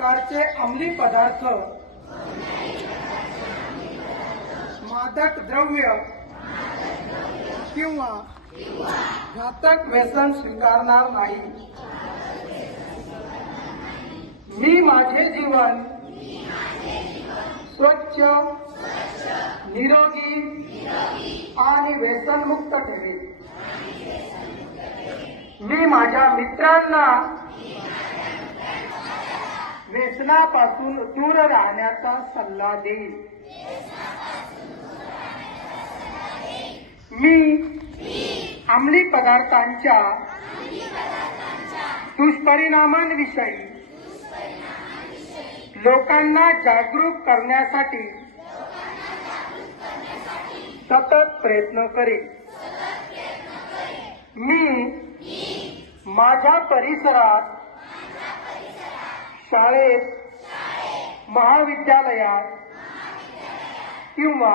प्रकारचे अंमली पदार्थ, मादक द्रव्य किंवा घातक व्यसन स्वीकारणार नाही. मी माझे जीवन स्वच्छ, निरोगी आणि व्यसनमुक्त ठेवेन. मी माझ्या मित्रांना व्यसनापासून दूर राहण्याचा सल्ला देईन. मी अंमली पदार्थांच्या दुष्परिणामांविषयी लोकांना जागरूक करण्यासाठी सतत प्रयत्न करेन. मी माझ्या परिसरात, शाळेत, महाविद्यालयात किंवा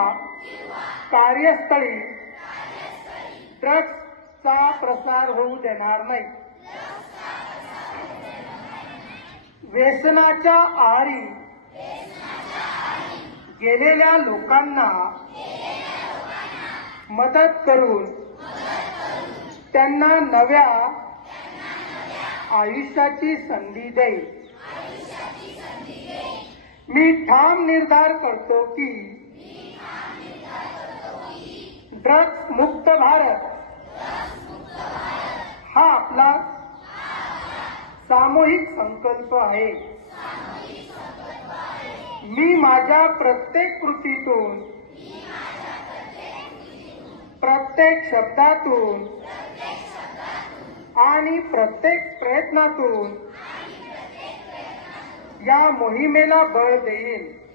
कार्यस्थळी ड्रग्जचा प्रसार होऊ देणार नाही. व्यसनाच्या आहारी गेलेल्या लोकांना मदत करून त्यांना नव्या आयुष्याची संधी देईल. मी ठाम निर्धार करतो की ड्रग्ज मुक्त भारत हा आपला सामूहिक संकल्प आहे. मी माझ्या प्रत्येक कृतीतून, प्रत्येक शब्दातून आणि प्रत्येक प्रयत्नातून या मोहिमेला बळ देईन.